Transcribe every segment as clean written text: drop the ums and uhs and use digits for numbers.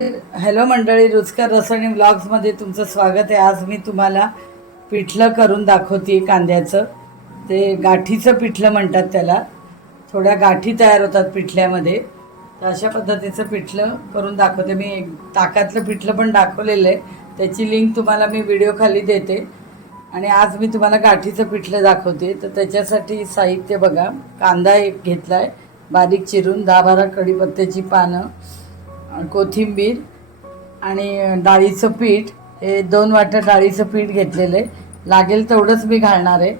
Hello मंडळी, रुचकर रसणी व्लॉग्समध्ये तुमचं स्वागत आहे। आज मी तुम्हाला पिठलं करून दाखवते कांद्याचं। ते गाठीचं पिठलं म्हणतात त्याला। थोड्या गाठी तयार होतात पिठल्यामध्ये, तर अशा पद्धतीचं पिठलं करून दाखवते मी। ताकातलं पिठलं पण दाखवलेलं आहे, त्याची लिंक तुम्हाला मी व्हिडिओ खाली देते। आणि आज मी तुम्हाला गाठीचं पिठलं दाखवते। तर त्याच्यासाठी साहित्य बघा, कांदा एक घेतला आहे बारीक चिरून, 10-12 कढीपत्त्याची पानं, कोथिंबीर आणि डाळीचं पीठ। हे 2 वाट्या डाळीचं पीठ घेतलेलं आहे, लागेल तेवढंच मी घालणार आहे।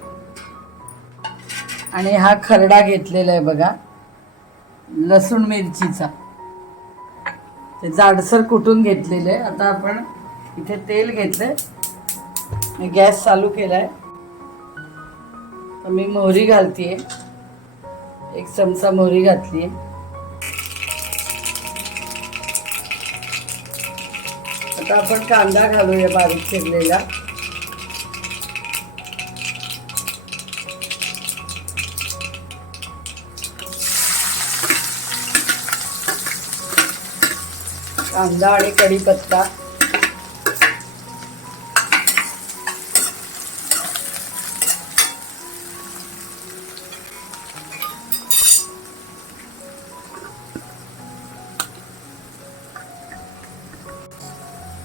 आणि हा खरडा घेतलेला आहे बघा, लसूण मिरचीचा, ते जाडसर कुटून घेतलेलं आहे। आता आपण इथे तेल घेतलंय, मी गॅस चालू केलाय, तर मी मोहरी घालतीये, 1 चमचा मोहरी घातली आहे। आता आपण कांदा घालूया बारीक चिरलेला। कांदा आणि कढीपत्ता,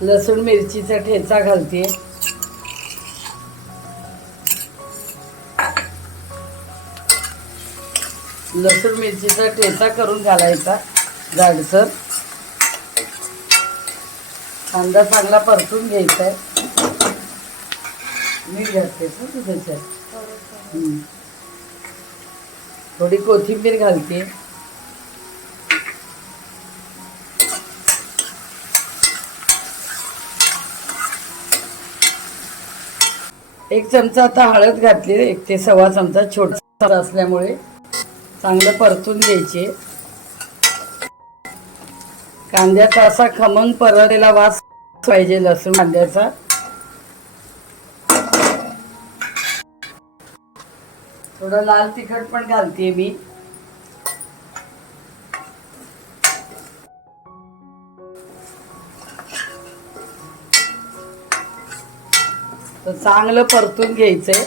लसूण मिरचीचा ठेचा घालते, लसूण मिरचीचा ठेचा करून घालायचा जाडसर। कांदा चांगला परतून घ्यायचा आहे। मीठ घालते तू त्याच्यात, थोडी कोथिंबीर घालते, एक चमचा आता हळद घातली, 1 ते सव्वा चमचा, छोटा असल्यामुळे चांगलं परतून घ्यायचे। कांद्याचा असा खमंग परतलेला वास पाहिजे लसूण कांद्याचा। थोडं लाल तिखट पण घालते मी। तर चांगलं परतून घ्यायचंय।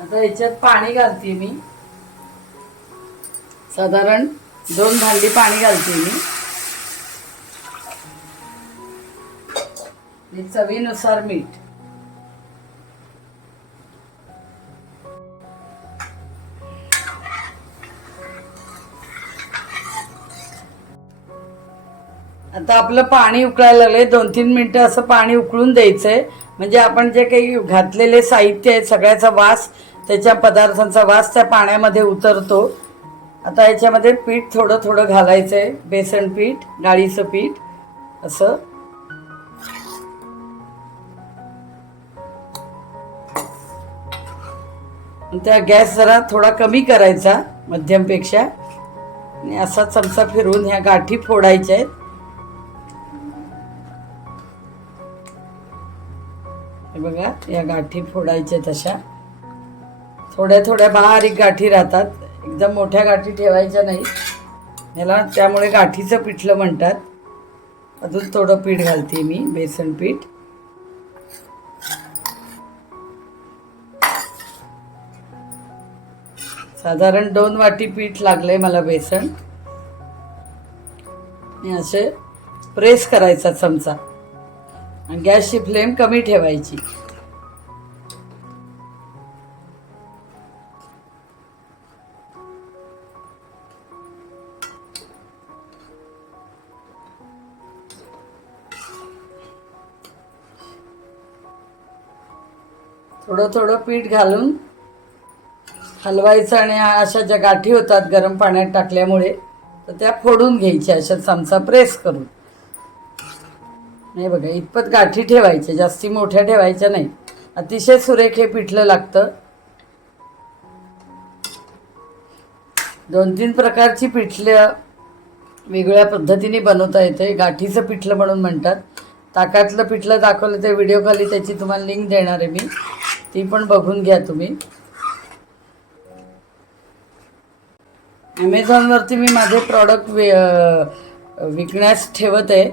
आता याच्यात पाणी घालते मी, साधारण 2 भांडी पाणी घालते मी। चवीनुसार मीठ, आता आपलं पाणी उकळायला लागले, 2-3 मिनिटं असं पाणी उकळून द्यायचंय, म्हणजे आपण जे काही घातलेले साहित्य आहे सगळ्याचा वास, त्याच्या पदार्थांचा वास त्या पाण्यामध्ये उतरतो। आता याच्यामध्ये पीठ थोडं थोडं घालायचंय, बेसन पीठ, डाळीचं पीठ असं। त्या गॅस जरा थोडा कमी करायचा, मध्यमपेक्षा, आणि असा चमचा फिरवून ह्या गाठी फोडायच्या आहेत। हे बघा, या गाठी फोडायच्या तशा, थोड्या थोड्या बारीक गाठी राहतात, एकदम मोठ्या गाठी ठेवायच्या नाही याला, त्यामुळे गाठीचं पिठलं म्हणतात। अजून थोडं पीठ घालते मी, बेसन पीठ। साधारण 2 वाटी पीठ लागलंय मला बेसन। असे प्रेस करायचा चमचा, आणि गॅसची फ्लेम कमी ठेवायची। थोडं थोडं पीठ घालून हलवायचं, आणि अशा ज्या गाठी होतात गरम पाण्यात टाकल्यामुळे, तर त्या फोडून घ्यायच्या अशा चमचा प्रेस करून। नाही बघा, इतपत गाठी ठेवायच्या, जास्ती मोठ्या ठेवायच्या नाही। अतिशय सुरेख हे पिठलं लागतं। 2-3 प्रकारची पिठलं वेगळ्या पद्धतीने बनवता येते। गाठीचं पिठलं म्हणून म्हणतात। ताकातलं पिठलं दाखवलं ते व्हिडिओ खाली त्याची तुम्हाला लिंक देणार आहे मी, ती पण बघून घ्या तुम्ही। ॲमेझॉनवरती मी माझे प्रॉडक्ट विकण्यास ठेवत आहे.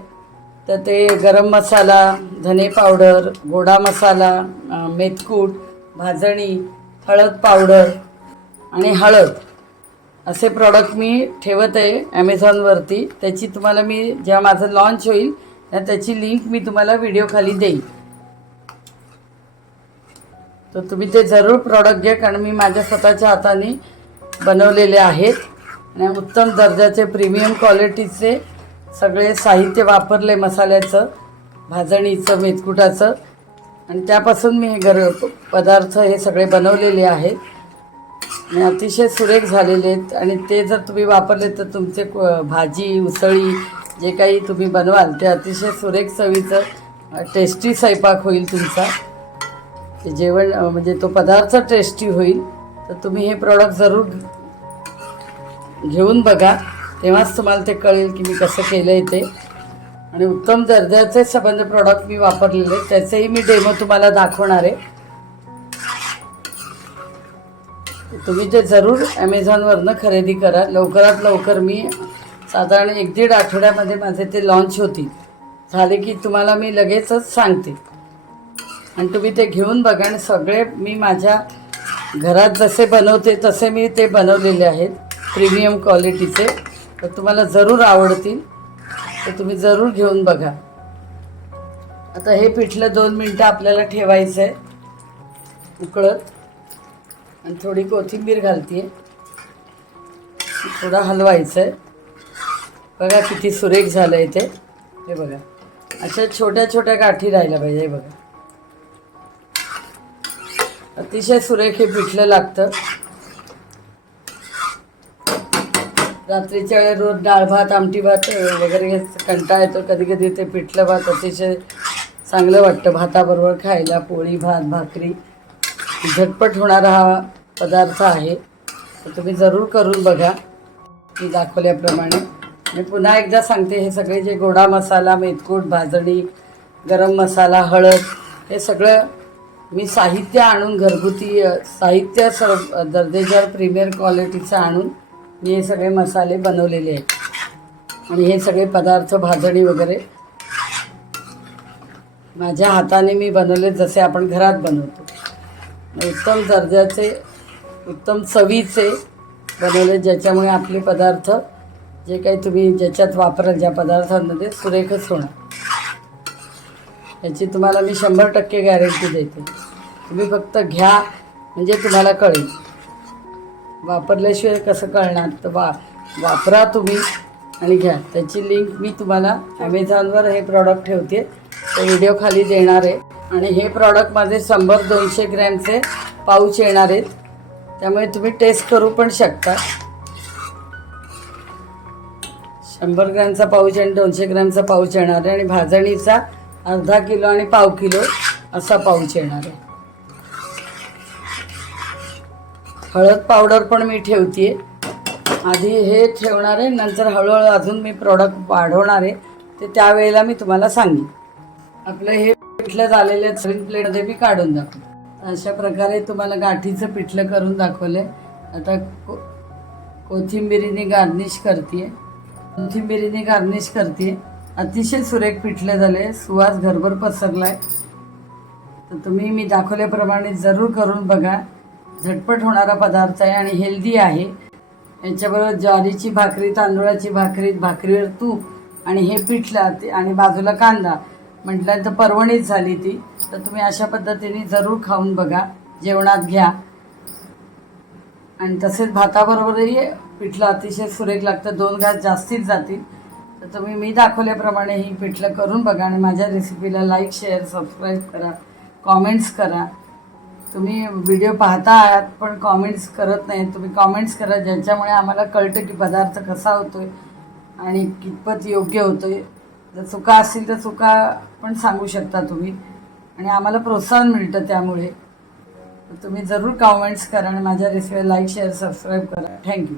तर ते गरम मसाला, धने पावडर, गोडा मसाला, मेथकूट, भाजणी, हळद पावडर आणि हळद असे प्रॉडक्ट मी ठेवत आहे ॲमेझॉनवरती. त्याची तुम्हाला मी जेव्हा माझं लॉन्च होईल तर त्याची लिंक मी तुम्हाला व्हिडिओ खाली देईन. तर तुम्ही ते जरूर प्रॉडक्ट घ्या, कारण मी माझ्या स्वतःच्या हाताने बनवलेले आहेत आणि उत्तम दर्जाचे प्रीमियम क्वालिटीचे सगळे साहित्य वापरले, मसाल्याचं, भाजणीचं, मेथकुटाचं, आणि त्यापासून मी हे पदार्थ हे सगळे बनवलेले आहेत आणि अतिशय सुरेख झालेले आहेत. आणि ते जर तुम्ही वापरले तर तुमचे भाजी, उसळी जे काही तुम्ही बनवाल ते अतिशय सुरेख चवीचं टेस्टी स्वयंपाक होईल तुमचा. ते जेवण म्हणजे तो पदार्थ टेस्टी होईल. तर तुम्ही हे प्रॉडक्ट जरूर घेऊन बघा, तेव्हाच तुम्हाला ते कळेल की मी कसं केलं आहे ते. आणि उत्तम दर्जाचे संबंध प्रॉडक्ट मी वापरलेले आहेत, त्याचेही मी डेमो तुम्हाला दाखवणार आहे. तुम्ही ते जरूर ॲमेझॉनवरनं खरेदी करा. लवकरात लवकर मी साधारण 1-1.5 आठवड्यामध्ये माझे ते लॉन्च होतील. झाले की तुम्हाला मी लगेचच सांगते आणि तुम्ही ते घेऊन बघा. आणि सगळे मी माझ्या घरात जसे बनवते तसे मी ते बनवलेले आहेत, प्रीमियम क्वालिटीचे. तर तुम्हाला जरूर आवडतील, तर तुम्ही जरूर घेऊन बघा. आता हे पिठलं 2 मिनटं आपल्याला ठेवायचं आहे उकळत, आणि थोडी कोथिंबीर घालते, थोडं हलवायचं आहे. बघा किती सुरेख झालं आहे ते. हे बघा अशा छोट्या छोट्या गाठी राहायला पाहिजे. हे बघा अतिशय सुरेख हे पिठलं लागतं. रात्रीच्या वेळेस रोज डाळ भात, आमटी भात वगैरे कंटाळा येतो, कधी कधी ते पिठलं भात अतिशय चांगलं वाटतं भाताबरोबर खायला. पोळी, भात, भाकरी झटपट होणारा हा पदार्थ आहे. तर तुम्ही जरूर करून बघा मी दाखवल्याप्रमाणे. मी पुन्हा एकदा सांगते, हे सगळे जे गोडा मसाला, मेथकूट, भाजणी, गरम मसाला, हळद, हे सगळं मी साहित्य आणून, घरगुती साहित्य दर्जेदार प्रीमियर क्वालिटीचं आणून मी हे सगळे मसाले बनवलेले आहेत. आणि हे सगळे पदार्थ, भाजणी वगैरे माझ्या हाताने मी बनवले, जसे आपण घरात बनवतो. उत्तम दर्जाचे, उत्तम चवीचे बनवले, ज्याच्यामुळे आपले पदार्थ जे काही तुम्ही ज्याच्यात वापराल, ज्या पदार्थांमध्ये, सुरेखच होणार. याची तुम्हाला मी 100% गॅरंटी देते. तुम्ही फक्त घ्या म्हणजे तुम्हाला कळेल. वापरल्याशिवाय कसं कळणार? तर वापरा तुम्ही आणि घ्या. त्याची लिंक मी तुम्हाला ॲमेझॉनवर हे प्रॉडक्ट ठेवते, तो व्हिडिओ खाली देणार आहे. आणि हे प्रॉडक्ट माझे 100-200 ग्रॅमचे पाऊच येणार आहेत, त्यामुळे तुम्ही टेस्ट करू पण शकता. 100 ग्रॅमचा पाऊच आणि 200 ग्रॅमचा पाऊच येणार आहे. आणि भाजणीचा अर्धा किलो आणि पाव किलो असा पाऊच येणार आहे. हळद पावडर पण मी ठेवते. आधी हे ठेवणार आहे, नंतर हळूहळू अजून मी प्रॉडक्ट वाढवणार आहे, ते त्यावेळेला मी तुम्हाला सांगेन. आपलं हे पिठलं झालेलं सर्विंग प्लेटमध्ये मी काढून दाखवतो. अशा प्रकारे तुम्हाला गाठीचं पिठलं करून दाखवलं. आता कोथिंबिरीने गार्निश करते. अतिशय सुरेख पिठलं झाले, सुवास घरभर पसरला आहे. तर तुम्ही मी दाखवल्याप्रमाणे जरूर करून बघा. झटपट होणारा पदार्थ आहे आणि हेल्दी आहे. याच्याबरोबर ज्वारीची भाकरी, तांदूळाची भाकरी, भाकरीवर तूप आणि हे पिठलं आणि बाजूला कांदा म्हटलं तर पर्वणीच झाली ती. तर तुम्ही अशा पद्धतीने जरूर खाऊन बघा, जेवणात घ्या. आणि तसेच भाताबरोबरही पिठलं अतिशय सुरेख लागतं. 2 घास जास्तीच जातील. तर तुम्ही मी दाखवल्याप्रमाणे ही पिठलं करून बघा आणि माझ्या रेसिपीला लाईक, शेअर, सबस्क्राईब करा, कॉमेंट्स करा. तुम्ही व्हिडिओ पाहता आहात पण कॉमेंट्स करत नाही. तुम्ही कॉमेंट्स करा, ज्याच्यामुळे आम्हाला कळतं की पदार्थ कसा होतो आहे आणि कितपत योग्य होतो आहे. जर चुका असतील तर चुका पण सांगू शकता तुम्ही आणि आम्हाला प्रोत्साहन मिळतं त्यामुळे. तुम्ही जरूर कॉमेंट्स करा आणि माझ्या रेसिपीला लाईक, शेअर, सबस्क्राईब करा. थँक्यू.